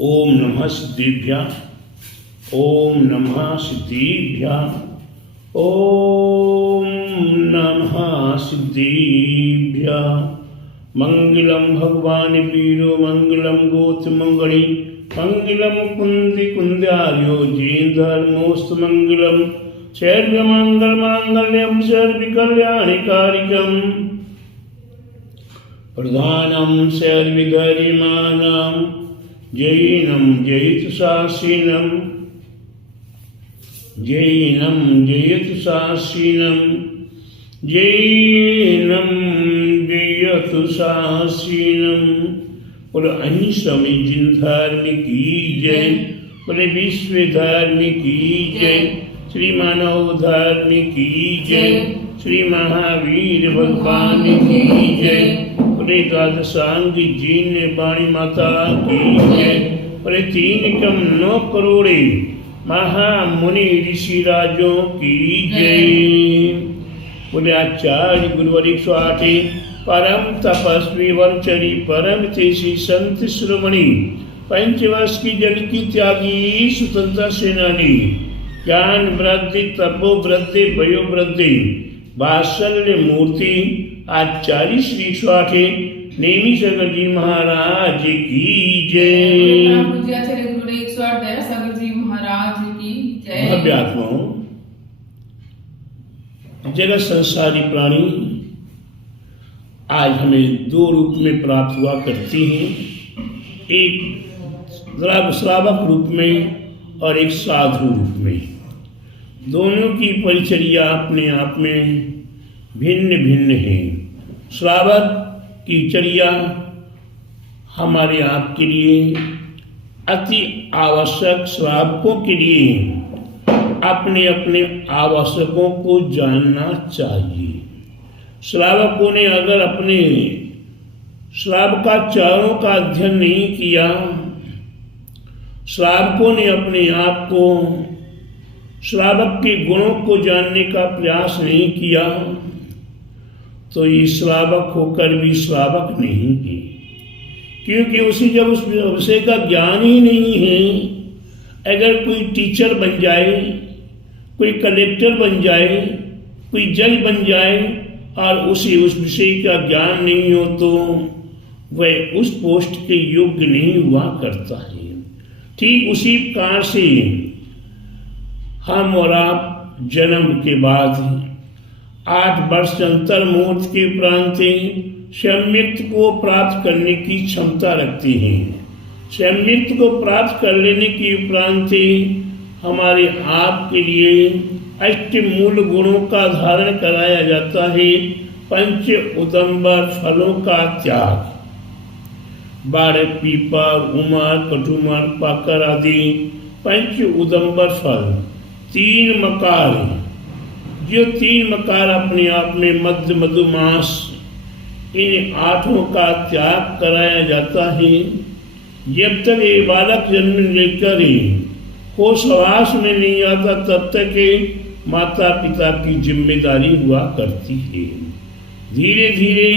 ओम नमः सिद्धिभ्यां। ओम नमः सिद्धिभ्यां। ओम नमः सिद्धिभ्यां। मंगलम भगवान वीरो मंगलम गोत्रमंगली मंगलम कुंदी कुंद्यार्यो जैन मंगलम शैर्यमंगल मांगल्यम सर्वकल्याणकारिकम प्रधानम सर्वधर्माणां जैनं जयतुशासिनं जैनं जयतुशासिनं जैनं जयतुशासिनं। और अहिंसमी जिन धार्मिक की जय, बोले विश्व धार्मिक की जय, श्री मानव धार्मिक की जय, श्री महावीर भगवान की जय, बोले द्वादशांगी जीन वाणी माता की जय, बोले 3 कम 9 करोड़े महामुनि ऋषि राजों की जय। बोले आचार्य गुरुवर 108 परम तपस्वी वंचरी परम तेजी संत श्रोमणी पंचवर्ष की जल की त्यागी स्वतंत्रता सेनानी ज्ञान वृद्धि तपो वृद्धि वयो वृद्धि वात्सल्य मूर्ति आचार्य श्री 108 नेमी सागर जी महाराज की जय। भव्यात्माओं, जगत संसारी प्राणी आज हमें 2 रूप में प्राप्त हुआ करती हैं, एक श्रावक रूप में और एक साधु रूप में। दोनों की परिचर्या अपने आप में भिन्न भिन्न है। श्रावक की चर्या हमारे आपके लिए अति आवश्यक, श्रावकों के लिए अपने अपने आवश्यकों को जानना चाहिए। श्रावकों ने अगर अपने श्रावकाचारों का अध्ययन नहीं किया, श्रावकों ने अपने आप को श्रावक के गुणों को जानने का प्रयास नहीं किया, तो ये श्रावक होकर भी श्रावक नहीं है, क्योंकि उसे जब उस विषय का ज्ञान ही नहीं है। अगर कोई टीचर बन जाए, कोई कलेक्टर बन जाए, कोई जज बन जाए और उसे उस विषय का ज्ञान नहीं हो, तो वह उस पोस्ट के योग्य नहीं हुआ करता है। ठीक उसी प्रकार से हम और आप जन्म के बाद 8 वर्ष अंतर मुहूर्त के उपरांत सम्यक्त को प्राप्त करने की क्षमता रखते हैं। सम्यक्त को प्राप्त कर लेने के उपरांत हमारे आप के लिए 8 मूल गुणों का धारण कराया जाता है। 5 उदंबर फलों का त्याग, 12 पीपल, उमर, कटुमर, पाकर आदि 5 उदंबर फल, 3 मकार, जो 3 मकार अपने आप में मध्य मधुमास, इन 8 का त्याग कराया जाता है। जब तक ये बालक जन्म लेकर होश हवास में नहीं आता, तब तक माता पिता की जिम्मेदारी हुआ करती है। धीरे धीरे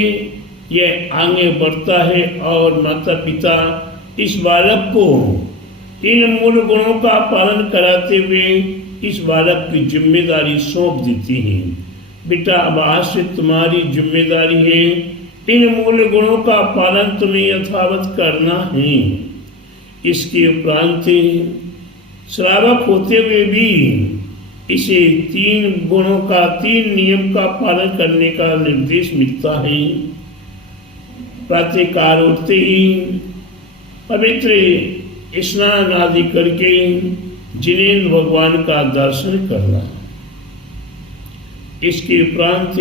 यह आगे बढ़ता है और माता पिता इस बालक को इन मूल गुणों का पालन कराते हुए इस बालक की जिम्मेदारी सौंप देती हैं। बेटा, अब आज से तुम्हारी जिम्मेदारी है, इन मूल गुणों का पालन तुम्हें यथावत करना है। इसके उपरांत श्रावक होते हुए भी इसे 3 गुणों का, 3 नियम का पालन करने का निर्देश मिलता है। प्रातःकाल उठते ही पवित्र स्नान आदि करके जिनेंद्र भगवान का दर्शन करना। इसके उपरांत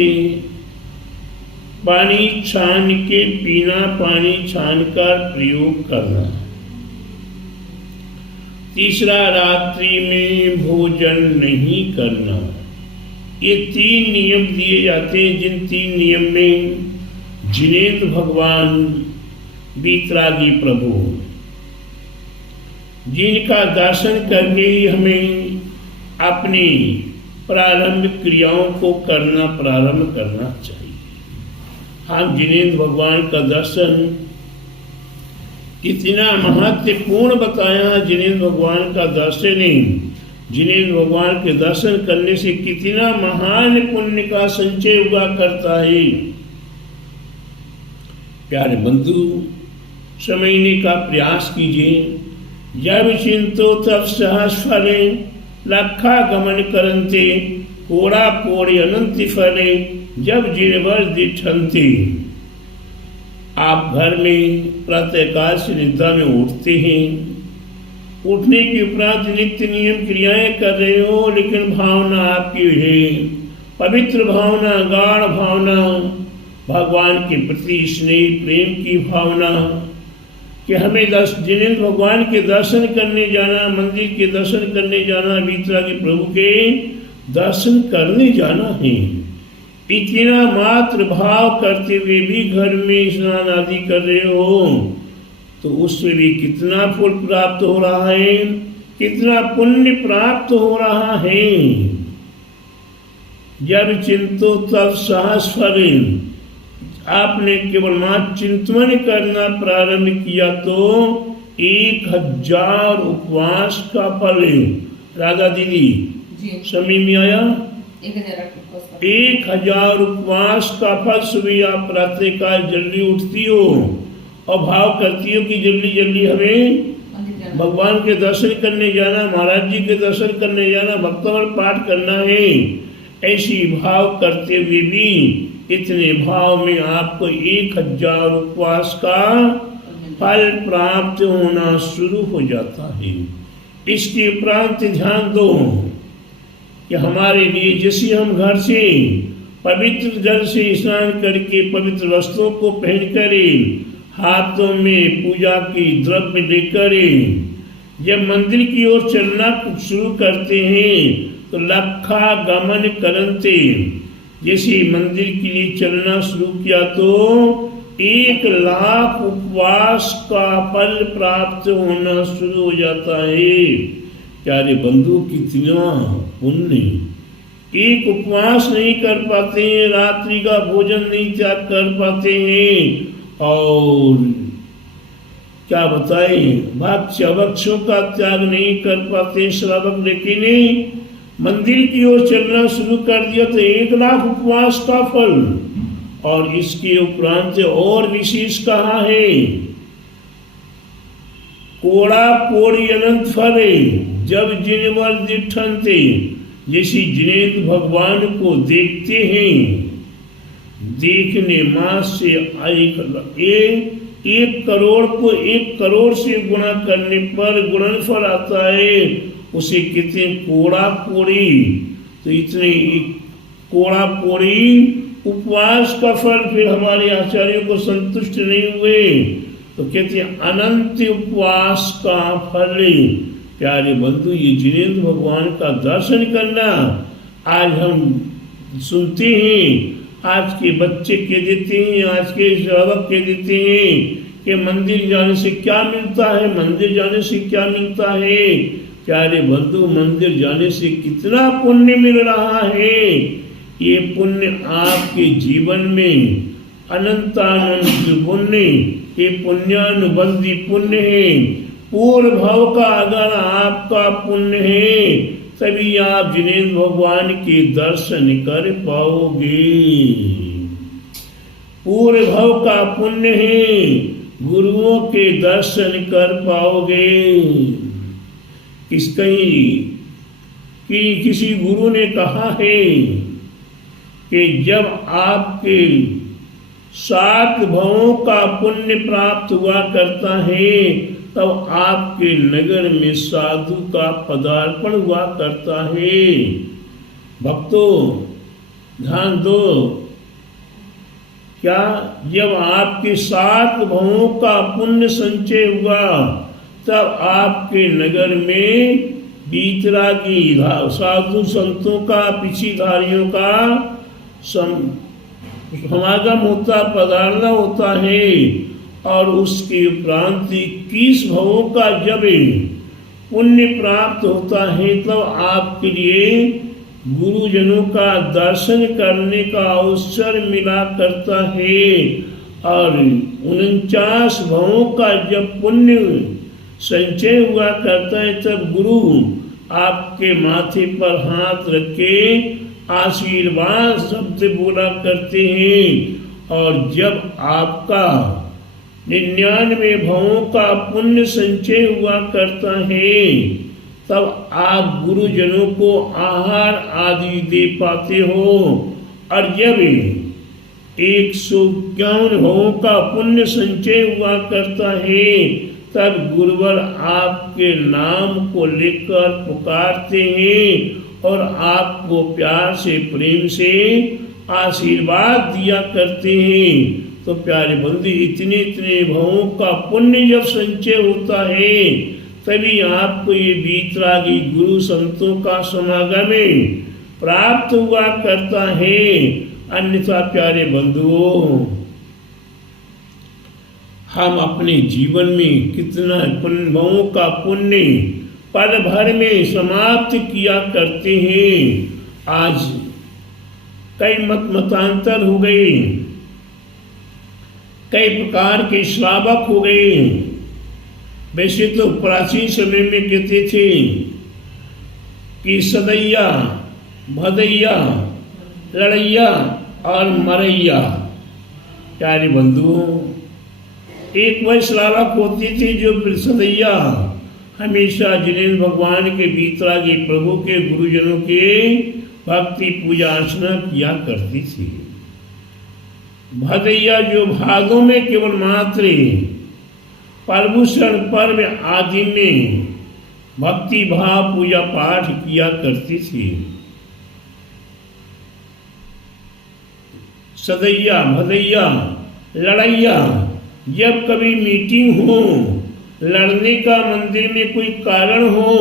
पानी छान के पीना, पानी छान कर प्रयोग करना। तीसरा, रात्रि में भोजन नहीं करना। ये 3 नियम दिए जाते हैं, जिन 3 नियम में जिनेंद्र भगवान बीतरागी प्रभु, जिनका दर्शन करके ही हमें अपनी प्रारंभिक क्रियाओं को करना प्रारंभ करना चाहिए। हम जिनेंद्र भगवान का दर्शन कितना महत्वपूर्ण बताया जिनेंद्र भगवान का दर्शन। जिनेंद्र भगवान के दर्शन करने से कितना महान पुण्य का संचय हुआ करता है। प्यारे बंधु, समझने का प्रयास कीजिए। जब चिंतो तब सहस फले, लखा गमन करंते, कोड़ा कोड़े अनंत फले, जब जिनवर दिठंते। आप घर में प्रातःकाल से निद्रा में उठते हैं, उठने के उपरांत नित्य नियम क्रियाएं कर रहे हो, लेकिन भावना आपकी है पवित्र भावना, गाढ़ भावना, भगवान के प्रति स्नेह प्रेम की भावना कि हमें जिनेंद्र भगवान के दर्शन करने जाना, मंदिर के दर्शन करने जाना, वीतरागी प्रभु के दर्शन करने जाना है। इतना मात्र भाव करते हुए भी घर में स्नान आदि कर रहे हो तो उसमें भी कितना फल प्राप्त हो रहा है, कितना पुण्य प्राप्त हो रहा है। जब चिंतो तब साहस फले, आपने केवल मात्र चिंतन करना प्रारंभ किया तो 1000 उपवास का फल। राधा दीदी समझ में आया? 1000 उपवास का फल। सुबह आप प्रातःकाल जल्दी उठती हो और भाव करती हो कि जल्दी जल्दी हमें भगवान के दर्शन करने जाना, महाराज जी के दर्शन करने जाना, भक्तवल पाठ करना है। ऐसी भाव करते हुए भी इतने भाव में आपको 1000 उपवास का फल प्राप्त होना शुरू हो जाता है। इसके उपरांत ध्यान दो कि हमारे लिए जैसे हम घर से पवित्र जल से स्नान करके पवित्र वस्त्रों को पहनकर, हाथों में पूजा की द्रव्य लेकर जब मंदिर की ओर चलना शुरू करते हैं तो लखा गमन करंते, जैसे मंदिर के लिए चलना शुरू किया तो 1,00,000 उपवास का फल प्राप्त होना शुरू हो जाता है। प्यारे बंधु, कितना पुण्य। एक उपवास नहीं कर पाते हैं, रात्रि का भोजन नहीं त्याग कर पाते हैं, और क्या बताएं भक्ष्यों का त्याग नहीं कर पाते श्रावक। लेकिन मंदिर की ओर चलना शुरू कर दिया तो 1,00,000 उपवास का फल। और इसके उपरांत और विशेष कहा है, कोड़ा कोड़ी अनंत फले, जब जिनवर दिठंते, जैसे जिनेंद्र भगवान को देखते हैं, देखने मास से 1 करोड़ को 1 करोड़ से गुणा करने पर गुणनफल आता है, उसे कहते हैं कोड़ा कोड़ी। तो इतने कोड़ा कोड़ी उपवास का फल फिर हमारे आचार्यों को संतुष्ट नहीं हुए तो कहते हैं अनंत उपवास का फल। प्यारे बंधु, ये जिनेंद्र भगवान का दर्शन करना आज हम सुनते हैं, आज के बच्चे कह देते हैं, आज के श्रावक कह देते हैं कि मंदिर जाने से क्या मिलता है, मंदिर जाने से क्या मिलता है। प्यारे बंधु, मंदिर जाने से कितना पुण्य मिल रहा है। ये पुण्य आपके जीवन में अनंतानंत पुण्य, ये पुण्यानुबंधी पुण्य है। पूर्व भाव का अगर आपका पुण्य है तभी आप जिनेंद्र भगवान के दर्शन कर पाओगे। पूर्व भाव का पुण्य है, गुरुओं के दर्शन कर पाओगे। किसी गुरु ने कहा है कि जब आपके 7 भवों का पुण्य प्राप्त हुआ करता है तब आपके नगर में साधु का पदार्पण हुआ करता है। भक्तों ध्यान दो, क्या जब आपके 7 भवों का पुण्य संचय हुआ तब आपके नगर में बीतरागी साधु संतों का, पिछीधारियों का समागम होता, पधारना होता है। और उसके उपरांत 21 भवों का जब पुण्य प्राप्त होता है तब आपके लिए गुरुजनों का दर्शन करने का अवसर मिला करता है। और 49 भवों का जब पुण्य संचय हुआ करता है तब गुरु आपके माथे पर हाथ रख के आशीर्वाद शब्द बोला करते हैं। और जब आपका 99 भवों का पुण्य संचय हुआ करता है तब आप गुरुजनों को आहार आदि दे पाते हो। और जब 151 भवों का पुण्य संचय हुआ करता है तब गुरुवर आपके नाम को लेकर पुकारते हैं और आपको प्यार से प्रेम से आशीर्वाद दिया करते हैं। तो प्यारे बंधु, इतने इतने भवों का पुण्य जब संचय होता है तभी आपको ये बीतरागी गुरु संतों का समागम प्राप्त हुआ करता है। अन्यथा प्यारे बंधुओं, हम अपने जीवन में कितना भवों का पुण्य पल भर में समाप्त किया करते हैं। आज कई मतांतर हो गए, कई प्रकार के श्रावक हो गए। वैसे तो प्राचीन समय में कहते थे कि सदैया, भदैया, लड़ैया और मरैया। प्यारे बंधुओं, एक वह श्रावक होती थी जो सदैया हमेशा जिनेन्द्र भगवान के बीतरागी प्रभु के गुरुजनों के भक्ति पूजा अर्चना किया करती थी। भदैया जो भागों में केवल मात्र प्रभुषण पर्व आदि में भक्ति भाव पूजा पाठ किया करती थी। सदैया, भदैया, लड़ैया, जब कभी मीटिंग हो, लड़ने का मंदिर में कोई कारण हो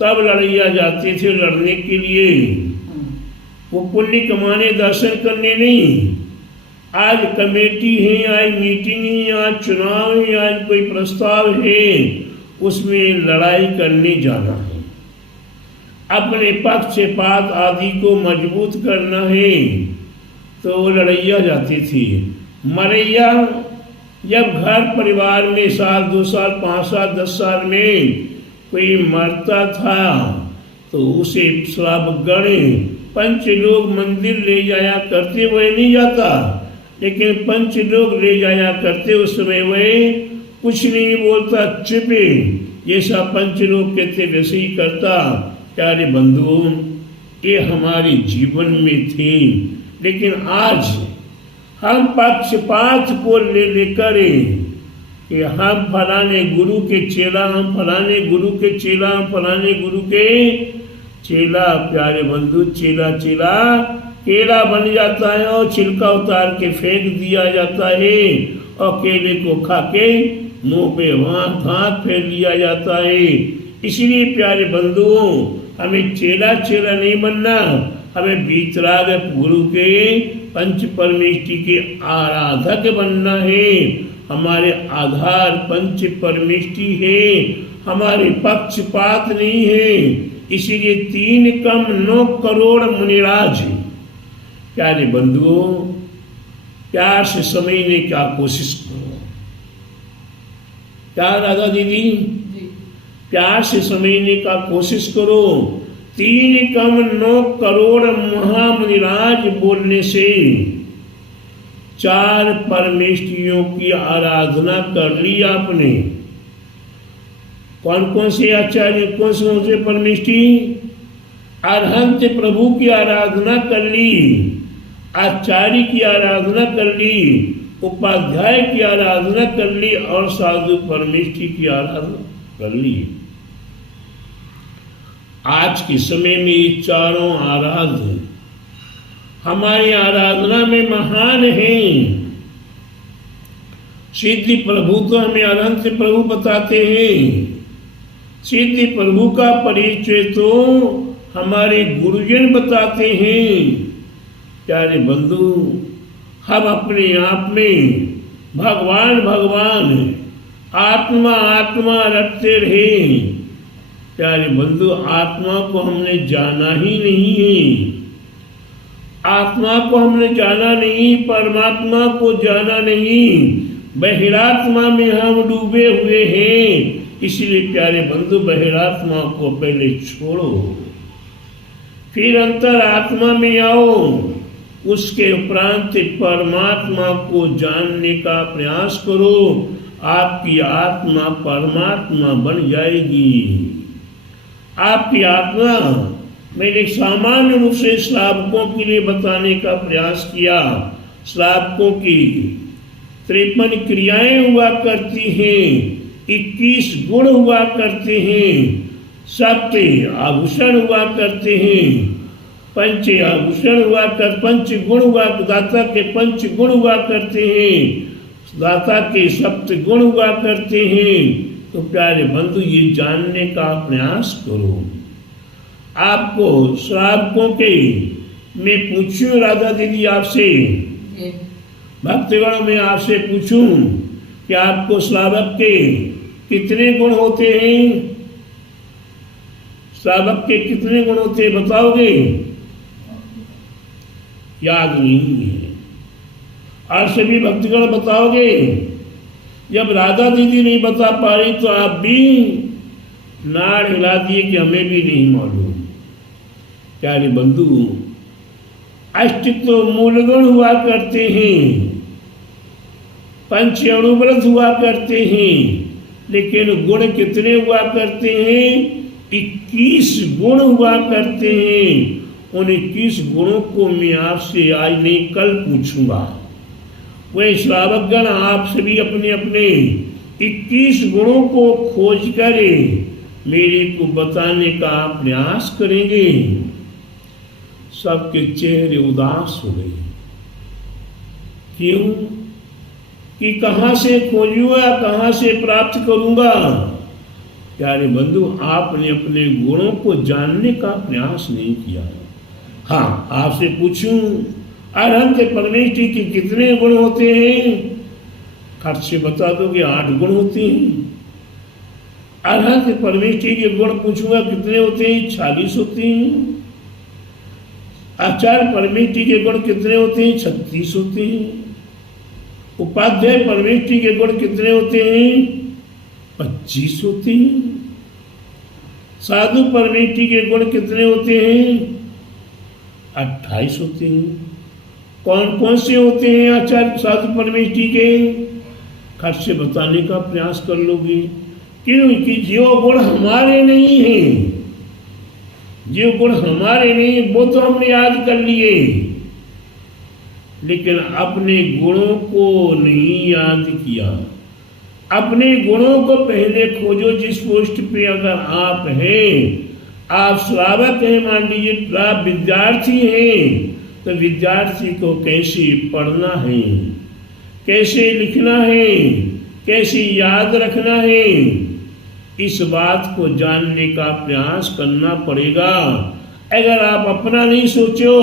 तब लड़ैया जाते थे लड़ने के लिए। वो पुण्य कमाने, दर्शन करने नहीं। आज कमेटी है, आज मीटिंग है, आज चुनाव है, आज कोई प्रस्ताव है, उसमें लड़ाई करने जाना है, अपने पक्षपात आदि को मजबूत करना है, तो वो लड़ैया जाती थी। मरैया, जब घर परिवार में साल 2 साल 5 साल 10 साल में कोई मरता था तो उसे श्रावकगण पंचलोक मंदिर ले जाया करते। वह नहीं जाता, लेकिन पंचलोक ले जाया करते। उस समय वह कुछ नहीं बोलता, चुपे, जैसा पंचलोक कहते वैसे ही करता। प्यारे बंधुओं, ये हमारे जीवन में थे। लेकिन आज हम पक्षपात को ले लेकर कि हम फलाने गुरु के चेला, हम फलाने गुरु के चेला, हम फलाने गुरु के चेला। प्यारे बंधु, चेला चेला केला बन जाता है और छिलका उतार के फेंक दिया जाता है और केले को खा के मुंह पे हाथ फेर लिया जाता है। इसलिए प्यारे बंधुओं, हमें चेला चेला नहीं बनना, हमें बीतराग गुरु के पंच परमेष्टि के आराधक बनना है। हमारे आधार पंच परमेष्टि है, हमारे पक्षपात नहीं है। इसीलिए 3 कम 9 करोड़ मुनिराज। प्यारे बंधुओं, प्यार से समझने की कोशिश करो। क्या राधा दीदी, प्यार से समझने का कोशिश करो। 3 कम 9 करोड़ महामुनिराज बोलने से 4 परमेष्टियों की आराधना कर ली आपने। कौन कौन से आचार्य, कौन से परमेष्टि? अरहंत प्रभु की आराधना कर ली, आचार्य की आराधना कर ली, उपाध्याय की आराधना कर ली और साधु परमेष्टि की आराधना कर ली। आज के समय में ये चारों आराध्य हमारी आराधना में महान हैं। सिद्धि प्रभु तो हमें अनंत प्रभु बताते हैं। सिद्धि प्रभु का परिचय तो हमारे गुरुजन बताते हैं। प्यारे बंधु, हम अपने आप में भगवान भगवान आत्मा आत्मा रटते रहे। प्यारे बंधु, आत्मा को हमने जाना ही नहीं है। आत्मा को हमने जाना नहीं, परमात्मा को जाना नहीं, बहिरात्मा में हम डूबे हुए हैं। इसलिए प्यारे बंधु, बहिरात्मा को पहले छोड़ो, फिर अंतर आत्मा में आओ, उसके उपरांत परमात्मा को जानने का प्रयास करो। आपकी आत्मा परमात्मा बन जाएगी। आपकी आत्मा, मैंने सामान्य रूप से श्रावकों के लिए बताने का प्रयास किया। श्रावकों की 53 क्रियाएं हुआ करती हैं, 21 गुण हुआ करते हैं, 7 आभूषण हुआ करते हैं, 5 आभूषण हुआ कर 5 गुण हुआ, दाता के 5 गुण हुआ करते हैं, दाता के 7 गुण हुआ करते हैं। तो प्यारे बंधु, ये जानने का प्रयास करो। आपको श्रावकों के मैं पूछूं राधा दीदी आपसे, भक्तगण में आपसे पूछूं कि आपको श्रावक के कितने गुण होते हैं? श्रावक के कितने गुण होते हैं बताओगे? याद नहीं है। और सभी भक्तगण बताओगे? जब राधा दीदी नहीं बता पा रही तो आप भी नाड़ हिला दिए कि हमें भी नहीं मालूम। प्यारे बंधु, अस्तित्व मूल गुण हुआ करते हैं, 5 अणुव्रत हुआ करते हैं, लेकिन गुण कितने हुआ करते हैं? 21 गुण हुआ करते हैं। उन 21 गुणों को मैं आपसे आज नहीं कल पूछूंगा। वह श्रावकगण आप सभी अपने अपने 21 गुणों को खोज कर मेरे को बताने का प्रयास करेंगे। सबके चेहरे उदास हो गए। क्यों? कि कहाँ से खोजूंगा, कहाँ से प्राप्त करूंगा? प्यारे बंधु, आपने अपने गुणों को जानने का प्रयास नहीं किया। हाँ, आपसे पूछूं, अरहंत परमेष्ठी के कितने गुण होते हैं? खर्च से बता दोगे 8 गुण होते हैं। अरहंत परमेष्ठी के गुण पूछूंगा कितने होते हैं? 40 होते हैं। आचार्य परमेष्ठी के गुण कितने होते हैं? 36 होते हैं। उपाध्याय परमेष्ठी के गुण कितने होते हैं? 25 होते हैं। साधु परमेष्ठी के गुण कितने होते हैं? 28 होते हैं। कौन कौन से होते हैं आचार्य साधु परमेष्ठी के? खर्च से बताने का प्रयास कर लोगे। क्योंकि जो गुण हमारे नहीं हैं, जो गुण हमारे नहीं, वो तो हमने याद कर लिए, लेकिन अपने गुणों को नहीं याद किया। अपने गुणों को पहले खोजो। जिस पोस्ट पे अगर आप हैं, आप श्रावक हैं, मान लीजिए आप विद्यार्थी हैं, तो विद्यार्थी को कैसे पढ़ना है, कैसे लिखना है, कैसे याद रखना है, इस बात को जानने का प्रयास करना पड़ेगा। अगर आप अपना नहीं सोचो,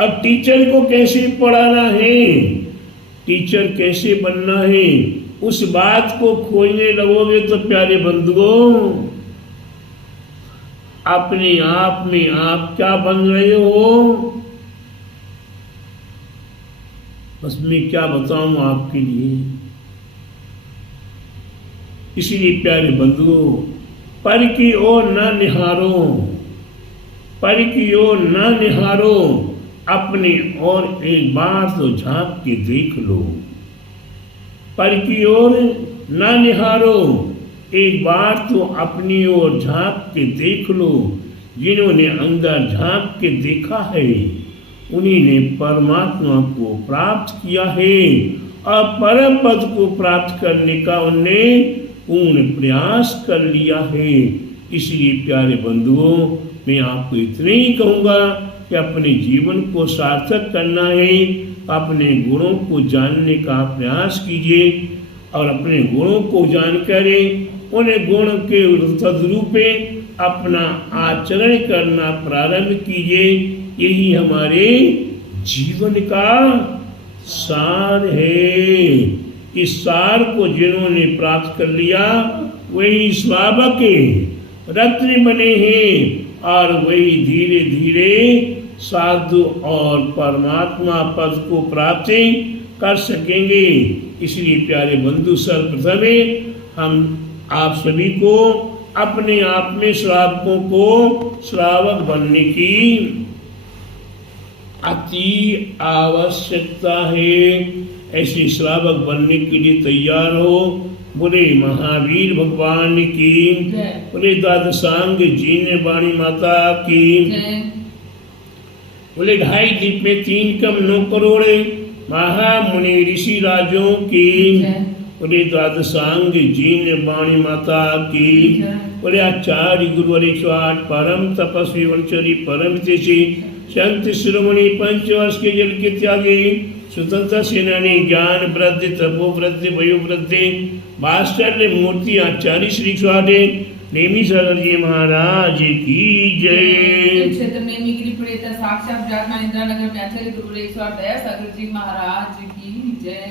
अब टीचर को कैसे पढ़ाना है, टीचर कैसे बनना है, उस बात को खोजने लगोगे तो प्यारे बंधुओं, अपने आप में आप क्या बन रहे हो, बस मैं क्या बताऊं आपके लिए। इसीलिए प्यारे बंधुओं, पर की ओर न निहारो, पर की ओर न निहारो, अपने और एक बार तो झांक के देख लो। पर की ओर न निहारो, एक बार तो अपनी ओर झांक के देख लो। जिन्होंने अंदर झांक के देखा है, उन्हीं ने परमात्मा को प्राप्त किया है और परम पद को प्राप्त करने का उनने पूर्ण प्रयास कर लिया है। इसलिए प्यारे बंधुओं, मैं आपको इतने ही कहूँगा कि अपने जीवन को सार्थक करना है, अपने गुणों को जानने का प्रयास कीजिए और अपने गुणों को जानकर उन्हें गुण के तद्रूपे अपना आचरण करना प्रारंभ कीजिए। यही हमारे जीवन का सार है। इस सार को जिन्होंने प्राप्त कर लिया, वही श्रावक रत्न बने हैं और वही धीरे धीरे साधु और परमात्मा पद को प्राप्ति कर सकेंगे। इसलिए प्यारे बंधु, सर्वप्रथम हम आप सभी को अपने आप में श्रावकों को श्रावक बनने की अति आवश्यकता है। ऐसे श्रावक बनने के लिए तैयार हो। बोले महावीर भगवान की, बोले द्वादशांग जीन वाणी माता की, बोले 2.5 दीप में 3 कम 9 करोड़ महामुनि ऋषि राजों की, बोले द्वादशांग जीन वाणी माता की, बोले आचार्य गुरुवर 108 परम तपस्वी वंचरी परम तेजी संत शिरोमणि पंचवर्ष के जल के त्यागी स्वतंत्र सेनानी ज्ञान वृद्धि तपो वृद्धि वयो वृद्धि भास्कर मूर्ति आचार्य श्री स्वाटे नेमी सागर जी महाराज की जय। क्षेत्र नेमी गिरी साक्षात इंदिरा नगर में आचार्य गुरु 108 दया सागर जी महाराज की जय।